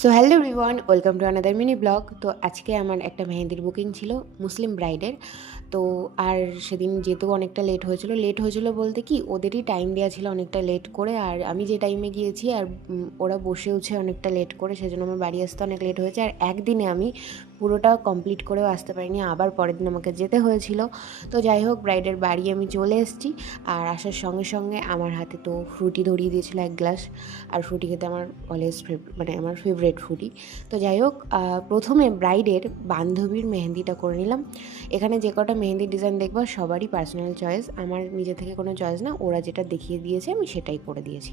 So hello everyone, welcome to another mini blog. তো আজকে আমার একটা মেহেন্দির বুকিং ছিল মুসলিম ব্রাইডের। তো আর সেদিন যেতেও অনেকটা লেট হয়েছিল বলতে কি ওদেরই টাইম দেওয়া ছিল অনেকটা লেট করে, আর আমি যে টাইমে গিয়েছি আর ওরা বসেওছে অনেকটা লেট করে, সেজন্য আমার বাড়ি আসতে অনেক লেট হয়েছে। আর একদিনে আমি পুরোটা কমপ্লিট করেও আসতে পারিনি, আবার পরের দিন আমাকে যেতে হয়েছিল। তো যাই হোক, ব্রাইডের বাড়ি আমি চলে এসেছি। আর আসার সঙ্গে সঙ্গে আমার হাতে তো ফ্রুটি ধরিয়ে দিয়েছিল এক গ্লাস। আর ফ্রুটি খেতে আমার অলওয়েজ মানে আমার ফেভারিট ফ্রুটি। তো যাই হোক, প্রথমে ব্রাইডের বান্ধবীর মেহেন্দিটা করে নিলাম। এখানে যে কটা মেহেন্দির ডিজাইন দেখবো সবারই পার্সোনাল চয়েস, আমার নিজে থেকে কোনো চয়েস না, ওরা যেটা দেখিয়ে দিয়েছে আমি সেটাই করে দিয়েছি।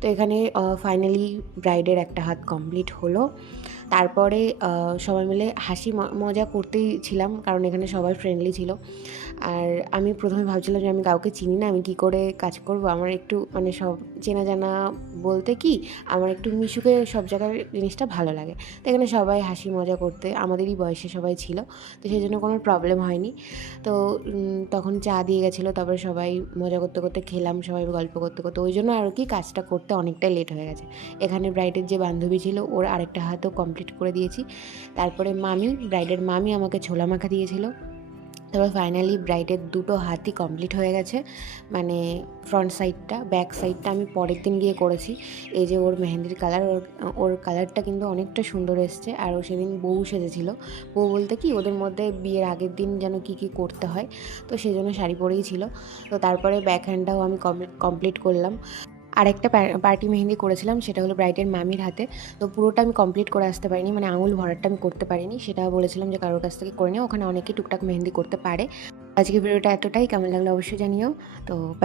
তো এখানে ফাইনালি ব্রাইডের একটা হাত কমপ্লিট হলো। তারপরে সবাই মিলে হাসি মজা করতেই ছিলাম, কারণ এখানে সবাই ফ্রেন্ডলি ছিল। আর আমি প্রথমে ভাবছিলাম যে আমি কাউকে চিনি না, আমি কী করে কাজ করব। আমার একটু মানে সব চেনা জানা বলতে কি, আমার একটু মিশুকে সব জায়গার জিনিসটা ভালো লাগে। তো এখানে সবাই হাসি মজা করতে, আমাদেরই বয়সে সবাই ছিল, তো সেই জন্য কোনো প্রবলেম হয়নি। তো তখন চা দিয়ে গেছিলো, তারপরে সবাই মজা করতে করতে খেলাম, সবাই গল্প করতে করতে, ওই জন্য আর কি কাজটা করতে অনেকটাই লেট হয়ে গেছে। এখানে ব্রাইডের যে বান্ধবী ছিল ওর আরেকটা হাতও কমপ্লিট করে দিয়েছি। তারপরে ব্রাইডের মামি আমাকে ছোলা মাখা দিয়েছিল। তারপর ফাইনালি ব্রাইডের দুটো হাতই কমপ্লিট হয়ে গেছে, মানে ফ্রন্ট সাইডটা, ব্যাক সাইডটা আমি পরের দিন গিয়ে করেছি। এই যে ওর মেহেন্দির কালার, ওর কালারটা কিন্তু অনেকটা সুন্দর এসছে। আর ও সেদিন বউ সেজেছিল। বউ বলতে কি, ওদের মধ্যে বিয়ের আগের দিন যেন কী কী করতে হয়, তো সেই জন্য শাড়ি পরেই ছিল। তো তারপরে ব্যাক হ্যান্ডটাও আমি কমপ্লিট করলাম। আরেকটা পার্টি মেহেন্দি করেছিলাম, সেটা হলো ব্রাইডের মামির হাতে। তো পুরোটা আমি কমপ্লিট করে আসতে পারিনি, মানে আঙুল ভরাটটা আমি করতে পারিনি, সেটা বলেছিলাম যে কারোর কাছ থেকে করে নিও, ওখানে অনেকেই টুকটাক মেহেন্দি করতে পারে। আজকে ভিডিওটা এতটাই, কেমন লাগলো অবশ্যই জানিও। তো বাই।